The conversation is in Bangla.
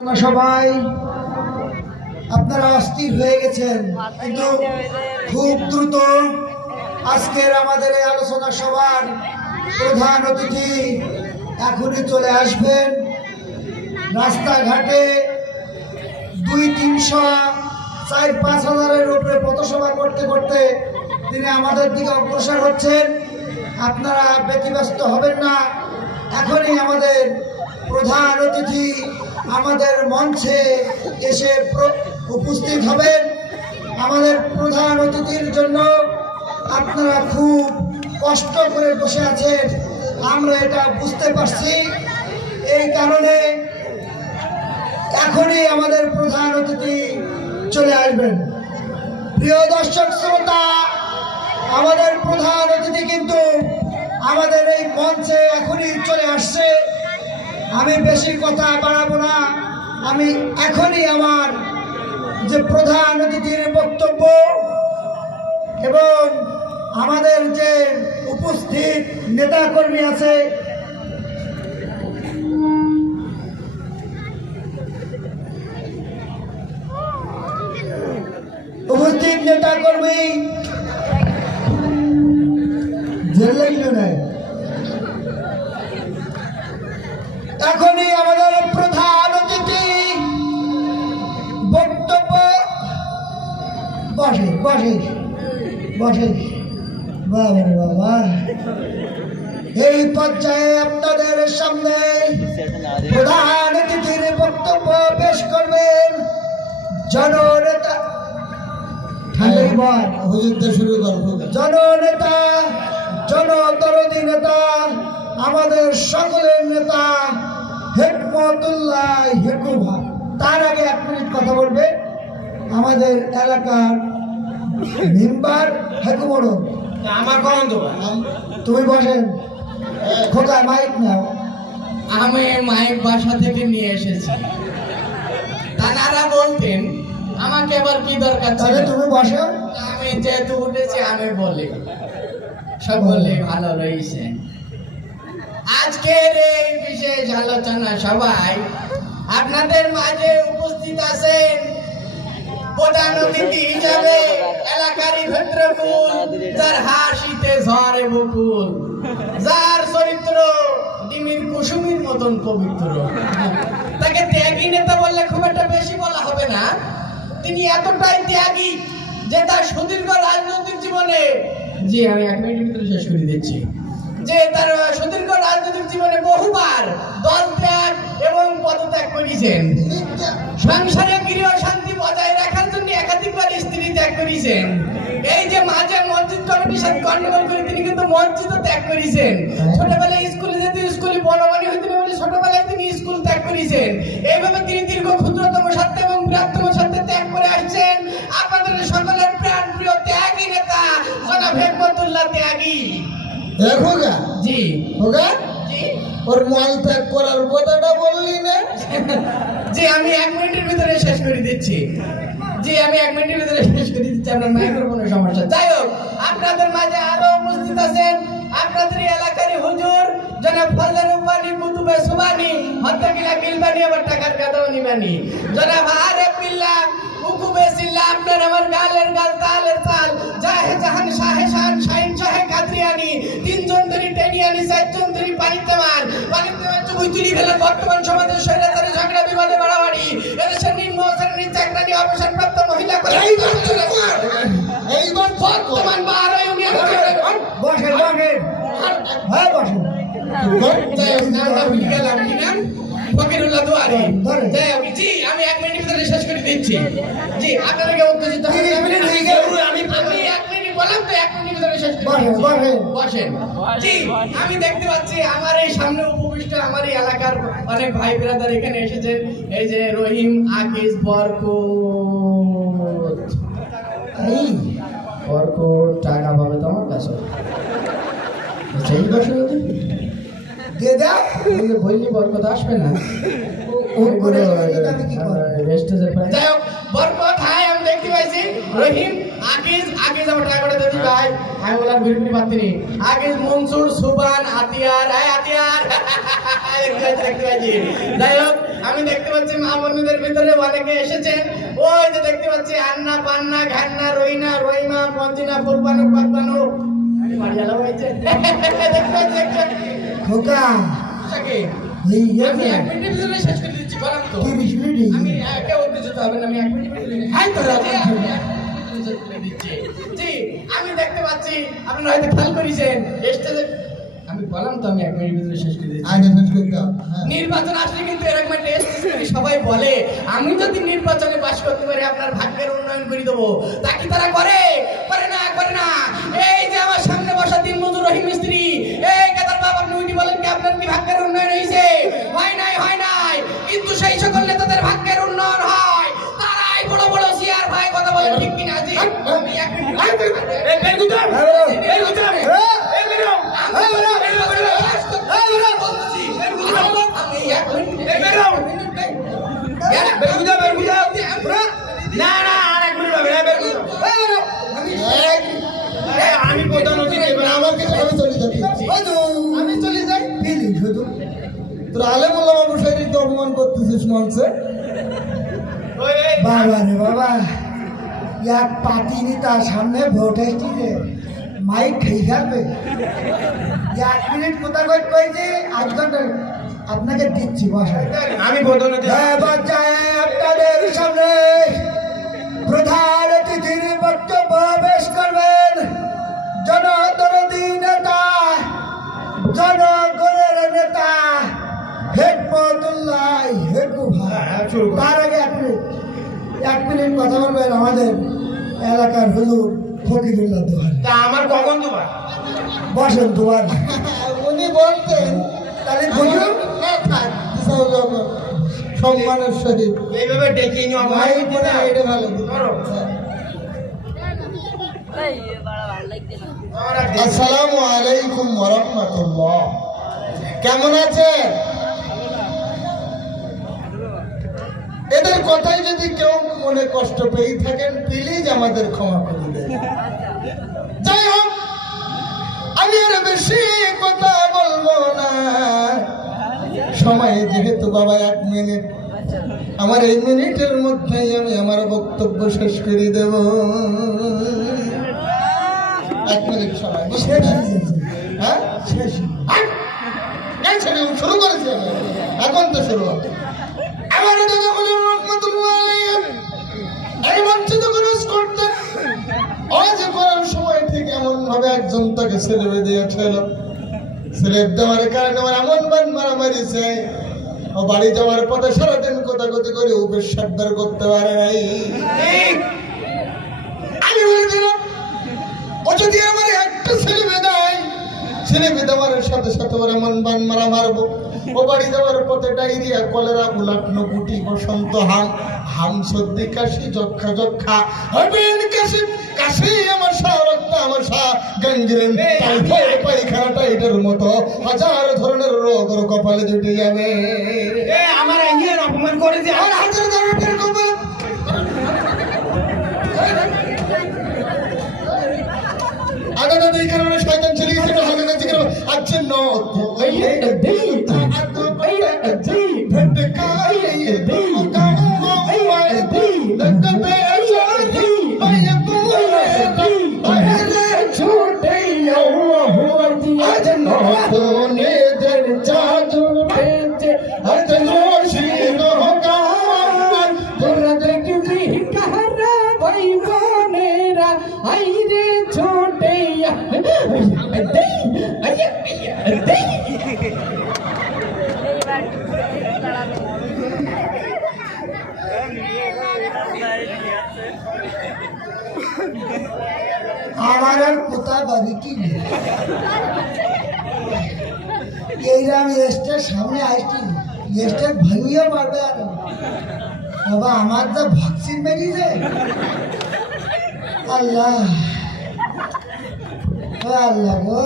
সবাই আপনারা অস্থির হয়ে গেছেন, কিন্তু খুব দ্রুত আজকের আমাদের এই আলোচনা সভার প্রধান অতিথি এখনই চলে আসবেন। রাস্তাঘাটে 200-300 4-5 হাজারের উপরে পথসভা করতে করতে তিনি আমাদের দিকে অগ্রসর হচ্ছেন। আপনারা ব্যতিব্যস্ত হবেন না, এখনই আমাদের প্রধান অতিথি আমাদের মঞ্চে এসে উপস্থিত হবেন। আমাদের প্রধান অতিথির জন্য আপনারা খুব কষ্ট করে বসে আছেন, আমরা এটা বুঝতে পারছি। এই কারণে এখনই আমাদের প্রধান অতিথি চলে আসবেন। প্রিয় দর্শক শ্রোতা, আমাদের প্রধান অতিথি কিন্তু আমাদের এই মঞ্চে এখনই চলে আসছে। আমি বেশি কথা বাড়াবো না, আমি এখনই আমার যে প্রধান অতিথির বক্তব্য এবং আমাদের যে উপস্থিত নেতাকর্মী আছে এখনই আমাদের প্রধান অতিথি বক্তব্য বসে বাবা। এই পর্যায়ে আপনাদের সামনে প্রধান অতিথির বক্তব্য পেশ করবেন জননেতা জননেতা জনদরদী নেতা, আমাদের সকলের নেতা হেকমতুল্লাহ হেকু ভাই। তার আগে 1 মিনিট কথা বলবে আমাদের এলাকার মেম্বার হেকু বড়। আমার কখন তো তুমি বসেন, খোঁজা মাইক নাও। আমি মাইক বাসা থেকে নিয়ে এসেছি। তারা বলতেন আমাকে আবার কি দরকার ছিল। তুমি বসো। আমি যেহেতু উঠেছি আমি বলি, সকলে ভালো রয়েছে। আজকের এই বিশেষ আলোচনা সবাই আপনাদের মাঝে উপস্থিত আছেন প্রধান অতিথি হিসাবে এলাকারই ভদ্রকুল, যার হাসিতে ঝরে বকুল, যার চরিত্র ডিমির কুসুমির মতন পবিত্র। তাকে ত্যাগী নেতা বললে খুব একটা বেশি বলা হবে না। তিনি এতটাই ত্যাগী যে তার সুদীর্ঘ রাজনৈতিক জীবনে, জি আমি 1 মিনিটের ভিতরে শেষ করে দিচ্ছি, যে তার সুদীর্ঘ রাজনৈতিক জীবনে বহুবার দল ত্যাগ এবং পদত্যাগ করেছেন। সংসারে গৃহ শান্তি বজায় রাখার জন্য একাধিকবার স্ত্রী ত্যাগ করেছেন। এই যে মাঝে মসজিদ কমিটির সাথে গন্ডগোল করে তিনি কিন্তু মসজিদও ত্যাগ করেছেন। ছোটবেলায় স্কুলে যেতে স্কুলে বনবাণী হইতে বলে ছোটবেলায় তিনি স্কুল ত্যাগ করেছেন। এইভাবে তিনি দীর্ঘ ক্ষুদ্রতম স্বার্থে এবং বৃহত্তম স্বার্থে ত্যাগ করে আসছেন। আপনাদের সকলের প্রাণ প্রিয় ত্যাগী নেতা জনাব হেকমতুল্লাহ ত্যাগী। জি হোগা, ওর মল ত্যাগ করার কথাটা বললি না? জি আমি 1 মিনিটের ভিতরে শেষ করে দিচ্ছি। জি আমি 1 মিনিটের ভিতরে শেষ করে দিচ্ছি, আপনার মাইক্রোফোনের সমস্যা। যাই হোক, আপনাদের মাঝে আরো উপস্থিত আছেন আপনাদের এলাকারই হুজুর জনাব ফজলে রব্বানী কুতুবে সুবানি হত্যাকিলা গিলবানি, আবার টাকার কাদাও নিবানি, জনাব আরেফ বিল্লাহ হুকুবে সিল্লাহ, আপনার আমার গালের গাল তালের তাল, জাহে জাহান শাহে শাহান শাহিন শাহে কাদরিয়ানি, 3 জন ধরে টেনিয়ানি, 4 জন ধরে পানিতে মার চুবুই তুলি ফেলে বর্তমান সমাজের স্বৈরাচারী ঝগড়া বিবাদে বাড়াবাড়ি, এদেশের নিম্ন শ্রেণীর চাকরানি অবসরপ্রাপ্ত মহিলা করে এইবার বর্তমান 12 ইউনিয়ন বসেন হ্যাঁ বসেন। ফকিরুল্লাহ দুয়ারি। জি আমি 1 মিনিটের ভিতরে শেষ করে দিচ্ছি। জি আপনাদেরকে উত্তেজিত আমি 1 মিনিট বললাম তো, 1 মিনিটের ভিতরে শেষ করে বসেন। জি আমি দেখতে পাচ্ছি আমার এই সামনে উপবিষ্ট আমার এই এলাকার অনেক ভাই ব্রাদার এখানে এসেছেন। এই যে রহিম, আকিজ, বরকত টাকা পাবে তোমার কাছে সেই বসে দিয়ে দাও, বললি বরকত আসবে না। যাই হোক, বরকত হাই আমি দেখতে পাইছি। রহিম, আকিজ আমার টাকা করে দিতে ভাই, আমি বললাম বিরুদ্ধে পাত্রী আকিজ, মনসুর, সুবান, আতিয়ার দেখতে পাইছি। যাই হোক আমি দেখতে পাচ্ছি মা বোনদের ভিতরে অনেকে এসেছেন। ওই যে দেখতে পাচ্ছি আন্না পান্না ঘান্না রইনা রইমা পঞ্চিনা ফুলপানু পাতপানু মারিয়ালা হয়েছে দেখতে পাচ্ছি খোকা সাকে এই আমি 1 মিনিটের ভিতরে শেষ করে দিচ্ছি বলেন তো 30 মিনিট আমি একে উঠতে যেতে হবে না আমি 1 মিনিটের ভিতরে হাই তো জি, আমি 1 মিনিটের ভিতরে দিচ্ছি জি আমি দেখতে পাচ্ছি আপনারা হয়তো খেয়াল করেছেন স্টেজে আমি বললাম তো আমি 1 মিনিটের ভিতরে শেষ করে দিচ্ছি আগে শেষ করে দাও হ্যাঁ। নির্বাচন আসলে কিন্তু এরকম একটা স্টেজ সবাই বলে আমি যদি নির্বাচনে পাশ করতে পারি আপনার ভাগ্যের উন্নয়ন করে দেবো তা কি তারা করে করে না এই যে আমার সামনে বসা দিনমজুর রহিম মিস্ত্রি এই কাতার বাবা আপনি বলেন কি আপনার কি ভাগ্যের উন্নয়ন হয়েছে হয় নাই কিন্তু সেই সকল নেতাদের ভাগ্যের উন্নয়ন হয় তারাই বড় বড় সিআর ভাই কথা বলে ঠিক কিনা জি আমি এক আমি প্রধান অতিথি আমার কাছে আমি চলে যাই ফিলি শুধু তোর আলেম ওলামা বসাই তো অপমান করতেছিস মঞ্চে বাবা রে বাবা এক পাতিনি তার সামনে ভোট এসেছে মাইক খেয়ে যাবে 1 মিনিট কোথা করে কইছে 8 ঘন্টা আপনাকে দিচ্ছি বসাই আমি প্রধান অতিথি আপনাদের সামনে প্রধান অতিথির বক্তব্য পেশ করবেন জনদরদী নেতা জনগণের নেতা হেকমতুল্লাহ হেকু ভাই তার আগে 1 মিনিট কথা বলবেন আমাদের এলাকার হুজুর ফকিরুল্লাহ দোহার তা আমার কখন তোমার বসেন দোহার উনি বলতেন তাহলে বুঝুন সম্মানের সহিত এইভাবে ডেকে নিও আমার মাইক পরে এটা ভালো করো আসসালামু আলাইকুম ওয়া রাহমাতুল্লাহ কেমন আছেন এদের কথাই যদি কেউ মনে কষ্ট পেয়ে থাকেন প্লিজ আমাদের ক্ষমা করে দেন যাই হোক আমি আর বেশি কথা বলবো না সময় যেহেতু বাবা 1 মিনিট আমার এই মিনিটের মধ্যেই আমি আমার বক্তব্য শেষ করে দেব 1 মিনিট সময় হ্যাঁ শেষ শুরু করেছি এখন তো শুরু হবে আমার দাদা হুজুর রাহমাতুল্লাহ আলাইহি এই বঞ্চিত খরচ করতেন আজ করার সময় ঠিক এমন ভাবে একজন তাকে ছেলে দিয়েছিল ছেলে দেওয়ার কারণে আমার এমন বান মারামারিছে ও বাড়ি যাওয়ার পথে সারাদিন কোথাকতি করে উপের সাবধান করতে পারে নাই আমি বলেছিলাম ও যদি আমার একটা ছেলে বেদায় ছেলে বেদামারের সাথে সাথে ওর এমন বান মারা মারবো ও বাড়ি যাওয়ার পথে ডায়রিয়া কলেরা উলাট্ন গুটি বসন্ত হাম সর্দি কাশি যক্ষা হবেন কাশি কাশি আমার রক্ত আমার গঞ্জরেন টাইফয়েড পায়খানা টাইটের মতো হাজার ধরনের রোগ ওর কপালে জুটে যাবে আমার ইঞ্জিনিয়ার অপমান করে যে আর হাজার ধরনের কপালে আদাদা এই কারণে শয়তান চলে গেছে তো হালকা কাছে করে আচ্ছা নো আমার আর কোথায় বাড়ি কি এইরাম এস্টের সামনে আসছি এস্টের ভাঙিয়ে পারবে আর বাবা আমার যা ভ্যাকসিন বেরিয়েছে আল্লাহ আল্লাহ গো